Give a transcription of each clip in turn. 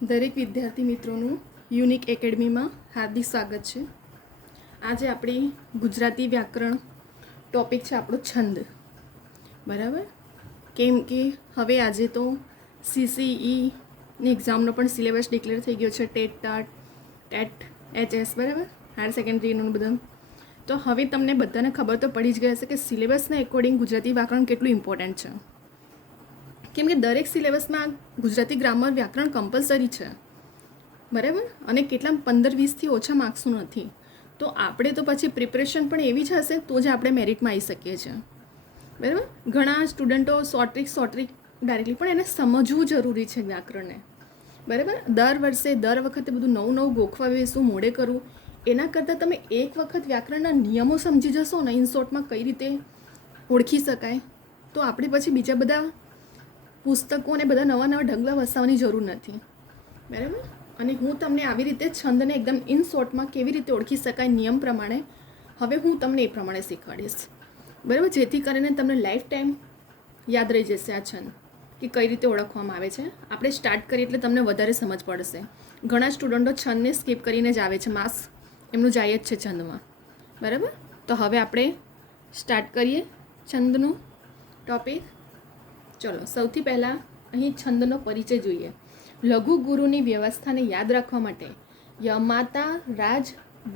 દરેક વિદ્યાર્થી મિત્રોનું યુનિક એકેડમીમાં હાર્દિક સ્વાગત છે. આજે આપણી ગુજરાતી વ્યાકરણ ટૉપિક છે આપણો છંદ. બરાબર, કેમ કે હવે આજે તો CCEની એક્ઝામનો પણ સિલેબસ ડિક્લેર થઈ ગયો છે. ટેટ HS, બરાબર, હાયર સેકન્ડરીનું બધું. તો હવે તમને બધાને ખબર તો પડી જ ગઈ હશે કે સિલેબસના એકોર્ડિંગ ગુજરાતી વ્યાકરણ કેટલું ઇમ્પોર્ટન્ટ છે. કેમ કે દરેક સિલેબસમાં ગુજરાતી ગ્રામર વ્યાકરણ કમ્પલસરી છે, બરાબર, અને કેટલા 15-20થી ઓછા માર્ક્સનું નથી. તો આપણે તો પછી પ્રિપરેશન પણ એવી જ હશે તો જ આપણે મેરિટમાં આવી શકીએ છીએ, બરાબર. ઘણા સ્ટુડન્ટો શોર્ટ ટ્રીક ડાયરેક્ટલી, પણ એને સમજવું જરૂરી છે વ્યાકરણને, બરાબર. દર વખતે બધું નવું ગોખવા બેસવું, મોડે કરવું, એના કરતાં તમે એક વખત વ્યાકરણના નિયમો સમજી જશો ને, ઇન શોર્ટમાં કઈ રીતે ઓળખી શકાય, તો આપણે પછી બીજા બધા પુસ્તકો અને બધા નવા ઢગલા વસાવવાની જરૂર નથી, બરાબર. અને હું તમને આવી રીતે છંદને એકદમ ઇન શોર્ટમાં કેવી રીતે ઓળખી શકાય નિયમ પ્રમાણે હવે હું તમને એ પ્રમાણે શીખવાડીશ, બરાબર, જેથી કરીને તમને લાઈફ ટાઈમ યાદ રહી જશે આ છંદ કે કઈ રીતે ઓળખવામાં આવે છે. આપણે સ્ટાર્ટ કરીએ એટલે તમને વધારે સમજ પડશે. ઘણા સ્ટુડન્ટો છંદને સ્કીપ કરીને જ આવે છે, માર્ક્સ એમનું જાય જ છે છંદમાં, બરાબર. તો હવે આપણે સ્ટાર્ટ કરીએ છંદનું ટોપિક. ચલો, સૌથી પહેલાં અહીં છંદનો પરિચય જોઈએ. લઘુ ગુરુની વ્યવસ્થાને યાદ રાખવા માટે યમાતા રાજ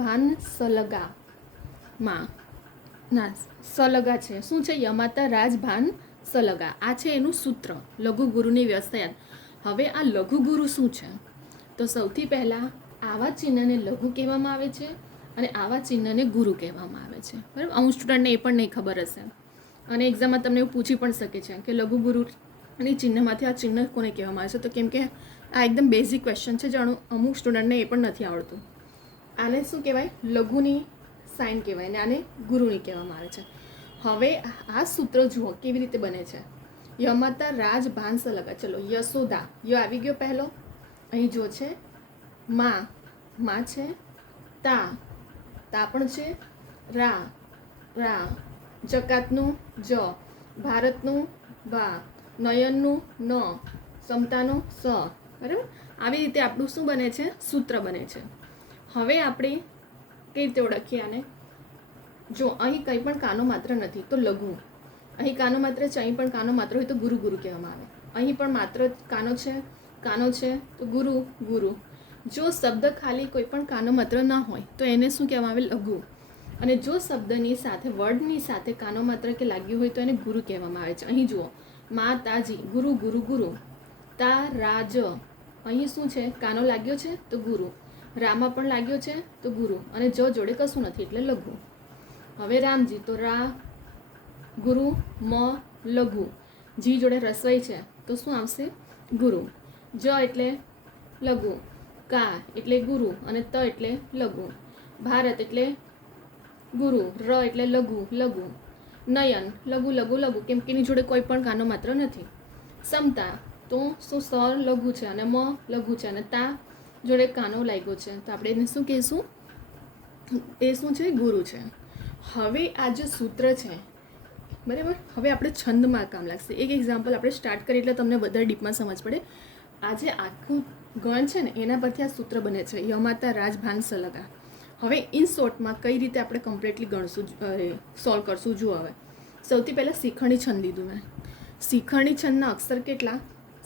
ભાન સલગા છે. શું છે? યમાતા રાજ ભાન સલગા, આ છે એનું સૂત્ર, લઘુ ગુરુની વ્યવસ્થા યાદ. હવે આ લઘુ ગુરુ શું છે? તો સૌથી પહેલાં આવા ચિહ્નને લઘુ કહેવામાં આવે છે અને આવા ચિહ્નને ગુરુ કહેવામાં આવે છે, બરાબર. અમુક સ્ટુડન્ટને એ પણ નહીં ખબર હશે અને એક્ઝામમાં તમને એવું પૂછી પણ શકે છે કે લઘુ ગુરુની ચિહ્નમાંથી આ ચિહ્ન કોને કહેવામાં આવે છે. તો કેમ કે આ એકદમ બેઝિક ક્વેશ્ચન છે, જાણું અમુક સ્ટુડન્ટને એ પણ નથી આવડતું. આને શું કહેવાય? લઘુની સાઇન કહેવાય અને આને ગુરુની કહેવામાં આવે છે. હવે આ સૂત્ર જુઓ કેવી રીતે બને છે. યમાતા રાજ ભાંસ લગા. ચલો, યશોદા, ય આવી ગયો પહેલો, અહીં જો છે માં છે, તા પણ છે, રા, જકાતનું જ, ભારતનું વા, નયનનું ન, સમતાનું સ, બરાબર. આવી રીતે આપણું શું બને છે? સૂત્ર બને છે. હવે આપણે કઈ રીતે ઓળખીએ આને? જો અહીં કંઈ પણ કાનો માત્ર નથી તો લઘુ, અહીં કાનો માત્ર છે, અહીં પણ કાનો માત્ર હોય તો ગુરુ કહેવામાં આવે. અહીં પણ માત્ર કાનો છે તો ગુરુ. જો શબ્દ ખાલી કોઈ પણ કાનો માત્ર ના હોય તો એને શું કહેવામાં આવે? લઘુ. અને જો શબ્દની સાથે, વર્ડની સાથે કાનો માત્ર કે લાગ્યું હોય તો એને ગુરુ કહેવામાં આવે છે. અહીં જુઓ, માતાજી, ગુરુ, તા રાજ, અહીં શું છે? કાનો લાગ્યો છે તો ગુરુ, રામાં પણ લાગ્યો છે તો ગુરુ, અને જ જોડે કશું નથી એટલે લઘુ. હવે રામજી, તો રા ગુરુ, મ લઘુ, જી જોડે રસવાઈ છે તો શું આવશે? ગુરુ. જ એટલે લઘુ, કા એટલે ગુરુ અને ત એટલે લઘુ. ભારત એટલે ગુરુ, ર એટલે લઘુ. નયન લઘુ, કેમ કે એની જોડે કોઈ પણ કાનો માત્ર નથી. સમતા, તો શું? સ લઘુ છે અને મ લઘુ છે અને તા જોડે કાનો લાગ્યો છે તો આપણે એને શું કહીશું? એ શું છે? ગુરુ છે. હવે આ જે સૂત્ર છે, બરાબર, હવે આપણે છંદમાં કામ લાગશે. એક એક્ઝામ્પલ આપણે સ્ટાર્ટ કરીએ એટલે તમને વધારે ડીપમાં સમજ પડે. આ જે આખું ગણ છે ને એના પરથી આ સૂત્ર બને છે, યમાતા રાજ ભાન સલગા. હવે ઇન શોર્ટમાં કઈ રીતે આપણે કમ્પ્લીટલી ગણશું, સોલ્વ કરશું? જુઓ, હવે સૌથી પહેલાં શિખંડી છંદ લીધું મેં. શિખંડી છંદના અક્ષર કેટલા?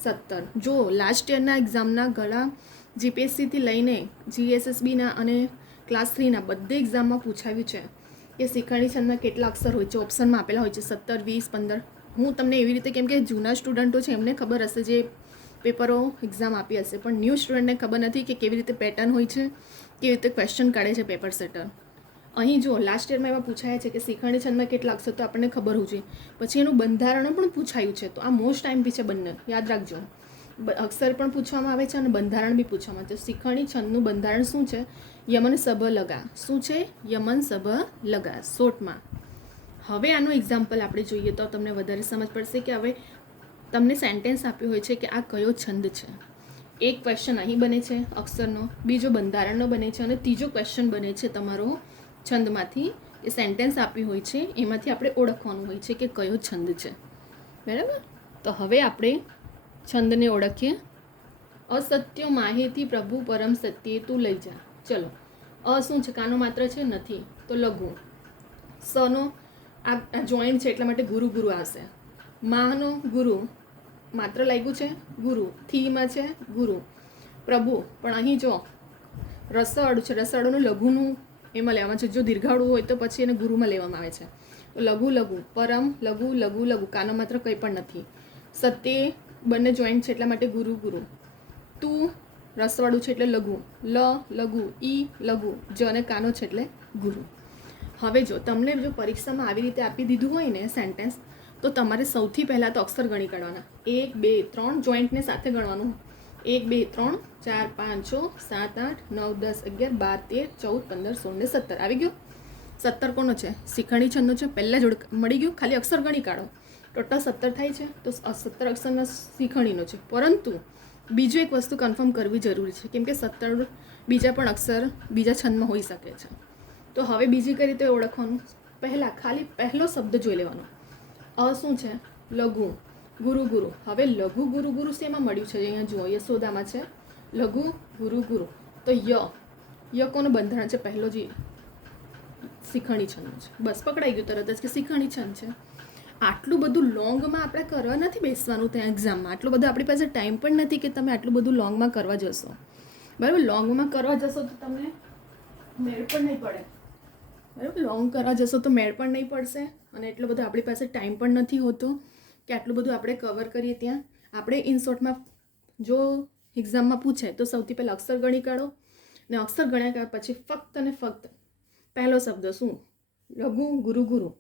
17. જો લાસ્ટ યરના એક્ઝામના ઘણા GPSCથી લઈને GSSBના અને ક્લાસ 3ના બધે એક્ઝામમાં પૂછાયું છે કે શિખંડી છંદના કેટલા અક્ષર હોય છે. ઓપ્શનમાં આપેલા હોય છે 17, 20, 15. હું તમને એવી રીતે, કેમ કે જૂના સ્ટુડન્ટો છે એમને ખબર હશે જે પેપરો એક્ઝામ આપી હશે, પણ ન્યૂ સ્ટુડન્ટને ખબર નથી કે કેવી રીતે પેટર્ન હોય છે, કેવી રીતે ક્વેશ્ચન કાઢે છે પેપર સેટર. અહીં જો લાસ્ટ યરમાં એવા પૂછાયા છે કે શિખંડી છંદમાં કેટલા અક્ષર, તો આપણને ખબર હોવું જોઈએ. પછી એનું બંધારણ પણ પૂછાયું છે, તો આ મોસ્ટ ટાઈમ છે બંને, યાદ રાખજો. અક્ષર પણ પૂછવામાં આવે છે અને બંધારણ બી પૂછવામાં આવે છે. શિખંડી છંદનું બંધારણ શું છે? યમન સભ લગા. શું છે? યમન સભ લગા, શોર્ટમાં. હવે આનું એક્ઝામ્પલ આપણે જોઈએ તો તમને વધારે સમજ પડશે કે હવે તમને સેન્ટેન્સ આપ્યું હોય છે કે આ કયો છંદ છે. એક ક્વેશ્ચન અહીં બને છે અક્ષરનો, બીજો બંધારણનો બને છે અને ત્રીજો ક્વેશ્ચન બને છે તમારો છંદમાંથી. એ સેન્ટેન્સ આપ્યું હોય છે એમાંથી આપણે ઓળખવાનું હોય છે કે કયો છંદ છે, બરાબર. તો હવે આપણે છંદને ઓળખીએ. અસત્ય માહેથી પ્રભુ પરમ સત્યે તું લઈ જા. ચલો, શું છે? કાનો માત્ર છે, નથી, તો લઘુ. સનો આ જોઈન્ટ છે એટલા માટે ગુરુ ગુરુ આવશે. માનો ગુરુ માત્ર લાગ્યું છે, ગુરુ. થીમાં છે ગુરુ. પ્રભુ પણ અહીં જો રસડ છે, રસડનું લઘુનું એમાં લેવામાં છે. જો દીર્ઘાળું હોય તો પછી એને ગુરુમાં લેવામાં આવે છે. તો લઘુ લઘુ, પરમ લઘુ લઘુ લઘુ, કાનો માત્ર કંઈ પણ નથી. સત્ય બંને જોઈન્ટ છે એટલા માટે ગુરુ ગુરુ. તું રસવાળું છે એટલે લઘુ. લ લઘુ, ઈ લઘુ, જ અને કાનો છે એટલે ગુરુ. હવે જો તમને જો પરીક્ષામાં આવી રીતે આપી દીધું હોય ને સેન્ટેન્સ, તો તમારે સૌથી પહેલાં તો અક્ષર ગણી કાઢવાના. 1 2 3 જોઈન્ટને સાથે ગણવાનું. 1 2 3 4 5 6 7 8 9 10 11 12 13 14 15 16 ને 17. આવી ગયો. 17 કોનો છે? શિખંડી છંદનો છે. પહેલાં જોડ મળી ગયું. ખાલી અક્ષર ગણી કાઢો. ટોટલ 17 થાય છે. તો 17 અક્ષરના શિખંડીનો છે. પરંતુ બીજું એક વસ્તુ કન્ફર્મ કરવી જરૂરી છે, કેમ કે 17 બીજા પણ અક્ષર બીજા છંદમાં હોઈ શકે છે. તો હવે બીજી કઈ રીતે ઓળખવાનું? પહેલાં ખાલી પહેલો શબ્દ જોઈ લેવાનો. શું છે? લઘુ ગુરુ ગુરુ. હવે લઘુ ગુરુ ગુરુ શેમાં મળ્યું છે? અહીંયા જુઓ, યશોદામાં છે લઘુ ગુરુ ગુરુ. તો ય કોનું બંધારણ છે? પહેલો જે શિખંડી છંદ છે. બસ પકડાઈ ગયું તરત જ કે શિખંડી છંદ છે. આટલું બધું લોંગમાં આપણે કરવા નથી બેસવાનું ત્યાં એક્ઝામમાં. આટલું બધું આપણી પાસે ટાઈમ પણ નથી કે તમે આટલું બધું લોંગમાં કરવા જશો. બરાબર, લોંગમાં કરવા જશો તો તમને મેળ પણ નહીં પડે. બરાબર, લોંગ કરવા જશો તો મેળ પણ નહીં પડશે. અને એટલો બધો આપણી પાસે ટાઈમ પણ નથી હોતો કે આટલું બધું આપણે કવર કરીએ. ત્યાં આપણે ઇન શોર્ટમાં જો એક્ઝામમાં પૂછે તો સૌથી પહેલાં અક્ષર ગણી કાઢો. ને અક્ષર ગણ્યા પછી ફક્ત અને ફક્ત પહેલો શબ્દ શું? લઘુ ગુરુ ગુરુ.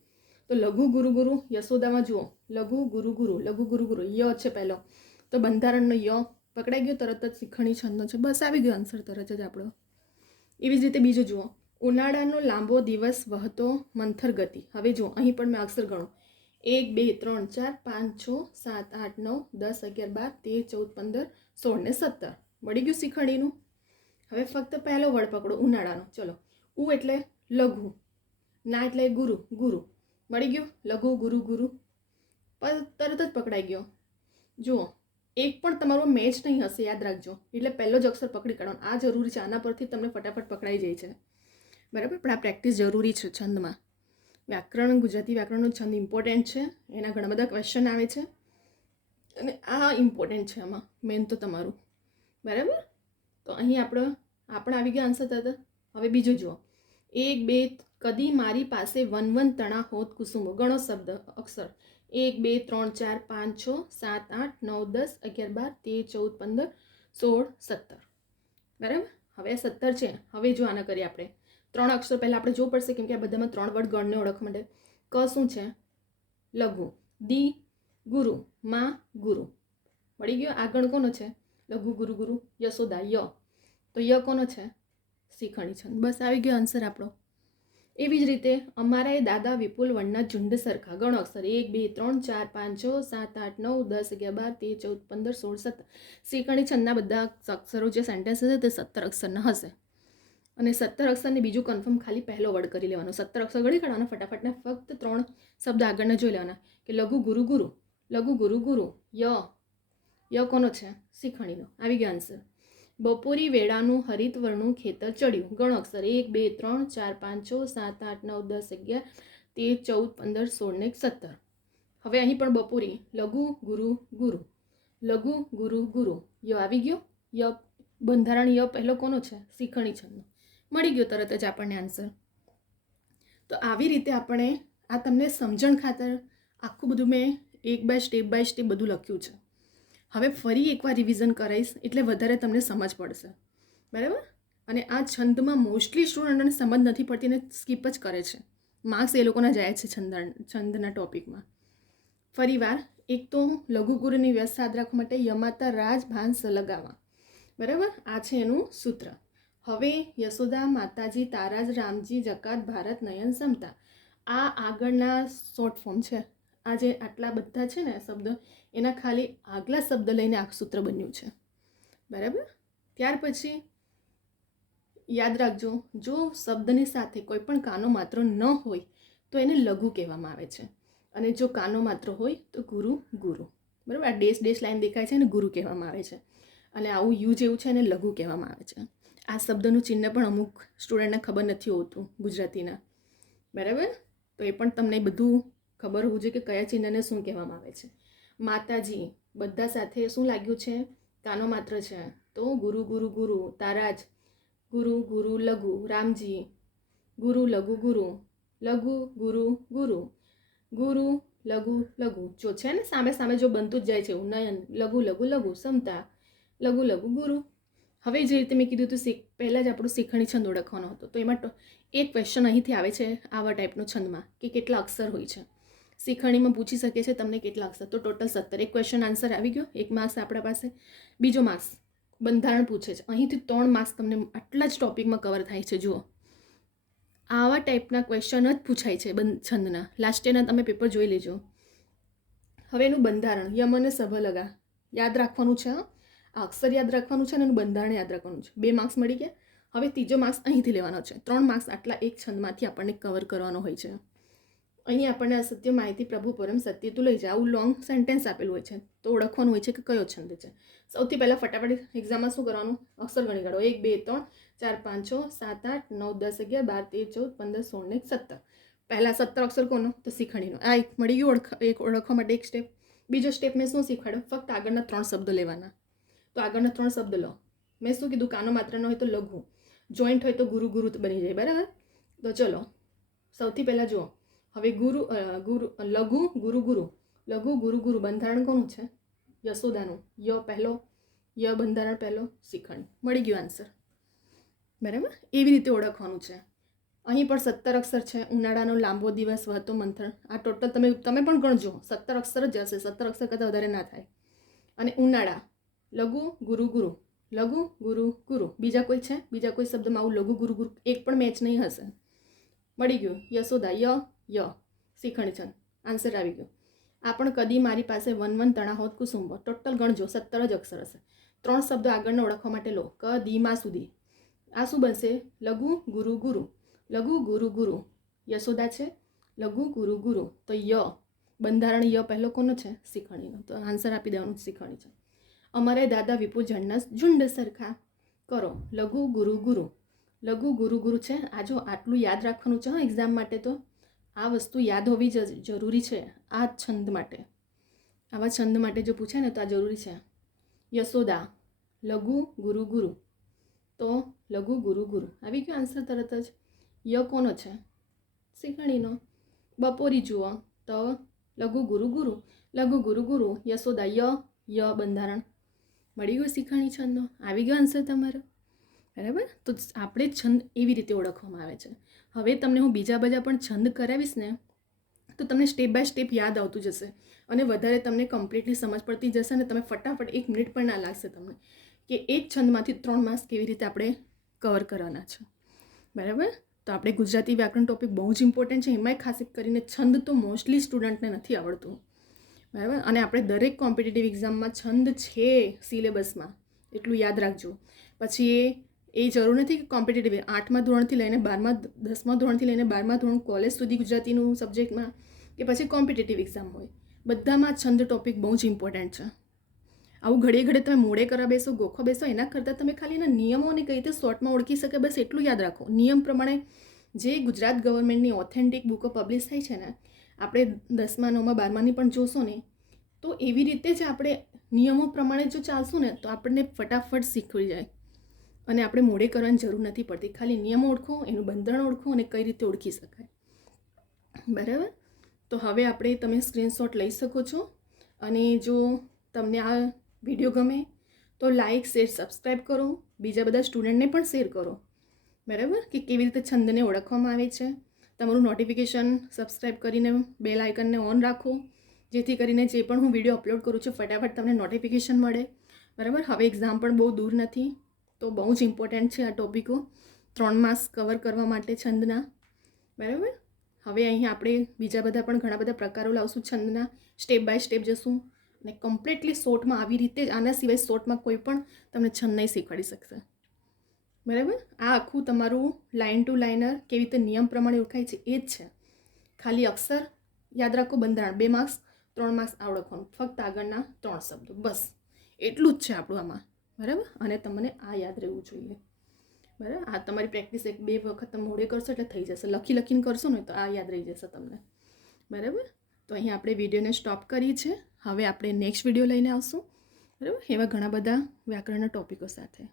તો લઘુ ગુરુ ગુરુ યશોદામાં જુઓ, લઘુ ગુરુ ગુરુ, લઘુ ગુરુ ગુરુ, ય છે પહેલો, તો બંધારણનો ય પકડાઈ ગયો. તરત જ શિખંડી છંદનો છે. બસ આવી ગયો આન્સર તરત જ આપણો. એવી જ રીતે બીજું જુઓ, ઉનાળાનો લાંબો દિવસ વહતો મંથર ગતિ. હવે જુઓ, અહીં પણ મેં અક્ષર ગણો. 1 2 3 4 5 6 7 8 9 10 11 12 13 14 15 16 ને 17 મળી ગયું શિખંડીનું. હવે ફક્ત પહેલો વર્ડ પકડો, ઉનાળાનો. ચલો, ઉ એટલે લઘુ, ના એટલે ગુરુ ગુરુ. મળી ગયું લઘુ ગુરુ ગુરુ. તરત જ પકડાઈ ગયો. જુઓ, એક પણ તમારો મેચ નહીં હશે, યાદ રાખજો. એટલે પહેલો જ અક્ષર પકડી કાઢવાનો. આ જરૂરી છે. આના પરથી તમને ફટાફટ પકડાઈ જાય છે. બરાબર, પણ આ પ્રેક્ટિસ જરૂરી છે છંદમાં. વ્યાકરણ, ગુજરાતી વ્યાકરણનું છંદ ઇમ્પોર્ટન્ટ છે. એના ઘણા બધા ક્વેશ્ચન આવે છે અને આ ઇમ્પોર્ટન્ટ છે આમાં મેન તો તમારું. બરાબર, તો અહીં આપણે આવી ગયા આન્સર તરત. હવે બીજું જુઓ, 1 2 કદી મારી પાસે વન તણા હોત કુસુમો. ગણો શબ્દ અક્ષર. 1 2 3 4 5 6 7 8 9 10 11 12 13 14 15 16 17. બરાબર, હવે 17 છે. હવે જો આના કરીએ આપણે 3 અક્ષર પહેલાં આપણે જોવું પડશે, કેમ કે આ બધામાં 3 વર્ડ ગણને ઓળખવા માટે. ક શું છે? લઘુ. દી ગુરુ, મા ગુરુ. મળી ગયો. આ ગણ કોનો છે? લઘુ ગુરુ ગુરુ. યશોદા ય, તો ય કોનો છે? શિખંડી છંદ. બસ આવી ગયો આન્સર આપણો. એવી જ રીતે અમારા એ દાદા વિપુલ વનના ઝુંડ સરખા. ગણો અક્ષર. 1 2 3 4 5 6 7 8 9 10 11 12 13 14 15 16 17. શિખંડી છંદના બધા અક્ષરો જે સેન્ટેન્સ હશે તે 17 અક્ષરના હશે. અને 17 અક્ષરને બીજું કન્ફર્મ ખાલી પહેલો વર્ડ કરી લેવાનો. 17 અક્ષર ગણી કાઢવાના ફટાફટને. ફક્ત 3 શબ્દ આગળના જોઈ લેવાના કે લઘુ ગુરુ ગુરુ, લઘુ ગુરુ ગુરુ. ય કોનો છે? શિખંડીનો. આવી ગયો આન્સર. બપોરી વેળાનું હરિતવર્ણું ખેતર ચડ્યું. ગણો અક્ષર. 1 2 3 4 5 6 7 8 9 10 11 13 14 15 16 ને 17. હવે અહીં પણ બપોરી, લઘુ ગુરુ ગુરુ, લઘુ ગુરુ ગુરુ. ય આવી ગયો. ય બંધારણ ય પહેલો કોનો છે? શિખંડી છંદનો. મળી ગયો તરત જ આપણને આન્સર. તો આવી રીતે આપણે આ તમને સમજણ ખાતર આખું બધું મેં બાય સ્ટેપ બધું લખ્યું છે. હવે ફરી એકવાર રિવિઝન કરાવીશ એટલે વધારે તમને સમજ પડશે. બરાબર, અને આ છંદમાં મોસ્ટલી સ્ટુડન્ટોને સમજ નથી પડતી અને સ્કીપ જ કરે છે. માર્ક્સ એ લોકોના જાય છે છંદના ટોપિકમાં. ફરીવાર એક તો લઘુ ગુરુની વ્યસ્ત યાદ રાખવા માટે યમાતા રાજ ભાન સલગાવા. બરાબર, આ છે એનું સૂત્ર. હવે યશોદા માતાજી તારાજ રામજી જકાત ભારત નયન સમતા. આ આગળના શોર્ટ ફોર્મ છે. આ જે આટલા બધા છે ને શબ્દ, એના ખાલી આગલા શબ્દ લઈને આ સૂત્ર બન્યું છે. બરાબર, ત્યાર પછી યાદ રાખજો, જો શબ્દની સાથે કોઈ પણ કાનો માત્ર ન હોય તો એને લઘુ કહેવામાં આવે છે, અને જો કાનો માત્ર હોય તો ગુરુ ગુરુ. બરાબર, આ ડેશ લાઈન દેખાય છે ને ગુરુ કહેવામાં આવે છે. અને આવું યુ જેવું છે એને લઘુ કહેવામાં આવે છે. આ શબ્દનું ચિહ્ન પણ અમુક સ્ટુડન્ટને ખબર નથી હોતું ગુજરાતીના, બરાબર. તો એ પણ તમને બધું ખબર હોવું જોઈએ કે કયા ચિહ્નને શું કહેવામાં આવે છે. માતાજી બધા સાથે શું લાગ્યું છે? કાનો માત્ર છે. તો ગુરુ ગુરુ ગુરુ, તારાજ ગુરુ ગુરુ લઘુ, રામજી ગુરુ લઘુ ગુરુ, લઘુ ગુરુ ગુરુ, ગુરુ લઘુ લઘુ. જો છે ને સામે સામે જો બનતું જ જાય છે એવું, નયન લઘુ લઘુ લઘુ, સમતા લઘુ લઘુ ગુરુ. હવે જે રીતે મેં કીધું હતું પહેલાં જ આપણું શીખણી છંદ ઓળખવાનો હતો, તો એમાં એક ક્વેશ્ચન અહીંથી આવે છે આવા ટાઈપનું છંદમાં કે કેટલા અક્ષર હોય છે. શીખણીમાં પૂછી શકે છે તમને કેટલા અક્ષર, તો ટોટલ 17. એક ક્વેશ્ચન આન્સર આવી ગયો, 1 માર્ક્સ આપણા પાસે. બીજો માર્ક્સ બંધારણ પૂછે છે, અહીંથી 3 માર્ક્સ તમને આટલા જ ટોપિકમાં કવર થાય છે. જુઓ આવા ટાઈપના ક્વેશ્ચન જ પૂછાય છે છંદના. લાસ્ટ યરના તમે પેપર જોઈ લેજો. હવે એનું બંધારણ, યમ અને સભલગા યાદ રાખવાનું છે. આ અક્ષર યાદ રાખવાનું છે અને એનું બંધારણ યાદ રાખવાનું છે. 2 માર્ક્સ મળી ગયા. હવે ત્રીજો માર્ક્સ અહીંથી લેવાનો છે. 3 માર્ક્સ આટલા એક છંદમાંથી આપણને કવર કરવાનો હોય છે. અહીં આપણને અસત્ય માહિતી પ્રભુ પરમ સત્ય તું લઈ જાય આવું લોંગ સેન્ટેન્સ આપેલું હોય છે, તો ઓળખવાનું હોય છે કે કયો છંદ છે. સૌથી પહેલાં ફટાફટ એક્ઝામમાં શું કરવાનું? અક્ષર ગણી કાઢો. 1 2 3 4 5 6 7 8 9 10 11 12 13 14 15 16 ને 17. પહેલાં 17 અક્ષર કોનો? તો શીખણીનો. આ એક મળી ગયું ઓળખવા માટે એક સ્ટેપ. બીજો સ્ટેપ મેં શું શીખવાડ્યો? ફક્ત આગળના 3 શબ્દો લેવાના. તો આગળના 3 શબ્દ લો. મેં શું કીધું? કાનો માત્રનો હોય તો લઘુ, જોઈન્ટ હોય તો ગુરુ ગુરુ બની જાય, બરાબર. તો ચલો સૌથી પહેલાં જુઓ. હવે લઘુ ગુરુ ગુરુ, લઘુ ગુરુ ગુરુ બંધારણ કોનું છે? યશોદાનું. ય પહેલો, ય બંધારણ પહેલો, શીખણી. મળી ગયું આન્સર, બરાબર. એવી રીતે ઓળખવાનું છે. અહીં પણ 17 અક્ષર છે. ઉનાળાનો લાંબો દિવસ વહતો મંથન, આ ટોટલ તમે પણ ગણજો. 17 અક્ષર જ હશે, 17 અક્ષર કરતાં વધારે ના થાય. અને ઉનાળા લઘુ ગુરુ ગુરુ, લઘુ ગુરુ ગુરુ. બીજા કોઈ છે? બીજા કોઈ શબ્દમાં આવું લઘુ ગુરુ ગુરુ એક પણ મેચ નહીં હશે. મળી ગયું. યશોદા ય શીખણી છંદ, આન્સર આવી ગયો. આ પણ કદી મારી પાસે વન તણા હોત કુસુંબો. ટોટલ ગણજો 17 જ અક્ષર હશે. 3 શબ્દો આગળના ઓળખવા માટે લો. ક દી માં સુધી. આ શું બનશે? લઘુ ગુરુ ગુરુ, લઘુ ગુરુ ગુરુ. યશોદા છે, લઘુ ગુરુ ગુરુ. તો ય બંધારણ ય પહેલો કોનો છે? શીખણીનો. તો આન્સર આપી દેવાનું શીખણી છે. અમારે દાદા વિપુલ ઝંડના ઝુંડ સરખા કરો. લઘુ ગુરુ ગુરુ, લઘુ ગુરુ ગુરુ છે. આ જો આટલું યાદ રાખવાનું છે એક્ઝામ માટે. તો આ વસ્તુ યાદ હોવી જરૂરી છે આ છંદ માટે. આવા છંદ માટે જો પૂછે ને તો આ જરૂરી છે. યશોદા લઘુ ગુરુ ગુરુ, તો લઘુ ગુરુ ગુરુ આવી ગયો આન્સર તરત જ. ય કોનો છે? શીખણીનો. બપોરી જુઓ તો લઘુ ગુરુ ગુરુ, લઘુ ગુરુ ગુરુ. યશોદા ય બંધારણ. મળી ગયું શીખણી છંદનો. આવી ગયો આન્સર તમારો, બરાબર. તો આપણે છંદ એવી રીતે ઓળખવામાં આવે છે. હવે તમને હું બીજા બધા પણ છંદ કરાવીશ ને તો તમને સ્ટેપ બાય સ્ટેપ યાદ આવતું જશે અને વધારે તમને કમ્પ્લીટલી સમજ પડતી જશે અને તમે ફટાફટ 1 મિનિટ પણ ના લાગશે તમને કે એક છંદમાંથી 3 માર્ક્સ કેવી રીતે આપણે કવર કરવાના છે, બરાબર. તો આપણે ગુજરાતી વ્યાકરણ ટોપિક બહુ જ ઇમ્પોર્ટન્ટ છે. એમાંય ખાસ કરીને છંદ તો મોસ્ટલી સ્ટુડન્ટને નથી આવડતું, બરાબર. અને આપણે દરેક કોમ્પિટિટિવ એક્ઝામમાં છંદ છે સિલેબસમાં, એટલું યાદ રાખજો. પછી એ જરૂર નથી કે કોમ્પિટિટિવ 8મા ધોરણથી લઈને 10મા ધોરણથી લઈને 12મા ધોરણ કોલેજ સુધી ગુજરાતીનું સબ્જેક્ટમાં કે પછી કોમ્પિટિટિવ એક્ઝામ હોય, બધામાં છંદ ટોપિક બહુ જ ઇમ્પોર્ટન્ટ છે. આવું ઘડીએ ઘડીએ તમે મોડે કરવા બેસો, ગોખો બેસો, એના કરતાં તમે ખાલી એના નિયમોને કઈ રીતે શોર્ટમાં ઓળખી શકે બસ એટલું યાદ રાખો. નિયમ પ્રમાણે જે ગુજરાત ગવર્મેન્ટની ઓથેન્ટિક બુકો પબ્લિશ થઈ છે ને, આપણે 10મા 9મા 12માની પણ જોશો ને, તો એવી રીતે જ આપણે નિયમો પ્રમાણે જો ચાલશું ને તો આપણને ફટાફટ શીખવી જાય અને આપણે મોડે કરવાની જરૂર નથી પડતી. ખાલી નિયમો ઓળખો, એનું બંધારણ ઓળખો અને કઈ રીતે ઓળખી શકાય, બરાબર. તો હવે આપણે તમે સ્ક્રીનશોટ લઈ શકો છો અને જો તમને આ વિડીયો ગમે તો લાઇક શેર સબસ્ક્રાઈબ કરો, બીજા બધા સ્ટુડન્ટને પણ શેર કરો, બરાબર. કે કેવી રીતે છંદને ઓળખવામાં આવે છે. તમારું નોટિફિકેશન સબસ્ક્રાઈબ કરીને બેલ આઇકનને ઓન રાખો, જેથી કરીને જે પણ હું વિડીયો અપલોડ કરું છું ફટાફટ તમને નોટિફિકેશન મળે, બરાબર. હવે એક્ઝામ પણ બહુ દૂર નથી, તો બહુ જ ઇમ્પોર્ટન્ટ છે આ ટોપિકો 3 માર્ક્સ કવર કરવા માટે છંદના, બરાબર. હવે અહીં આપણે બીજા બધા પણ ઘણા બધા પ્રકારો લાવશું છંદના, સ્ટેપ બાય સ્ટેપ જશું અને કમ્પ્લીટલી શોર્ટમાં આવી રીતે જ, આના સિવાય શોર્ટમાં કોઈ પણ તમને છંદ નહીં શીખવાડી શકશે, બરાબર. આ આખું તમારું લાઇન ટુ લાઇનર કેવી રીતે નિયમ પ્રમાણે ઓળખાય છે એ જ છે. ખાલી અક્ષર યાદ રાખો, બંધારણ 2 માર્ક્સ, 3 માર્ક્સ આવડવાનું, ફક્ત આગળના 3 શબ્દો, બસ એટલું જ છે આપણું આમાં, બરાબર. અને તમને આ યાદ રહેવું જોઈએ. બરાબર. આ તમારી પ્રેક્ટિસ 1-2 વખત તમે મોડે કરશો એટલે થઈ જશે. લખીને કરશો ને તો આ યાદ રહી જશે તમને. બરાબર. તો અહીં આપણે વિડીયોને સ્ટોપ કરી છે. હવે આપણે નેક્સ્ટ વિડીયો લઈને આવશું. બરાબર. એવા ઘણા બધા વ્યાકરણના ટોપિકો સાથે.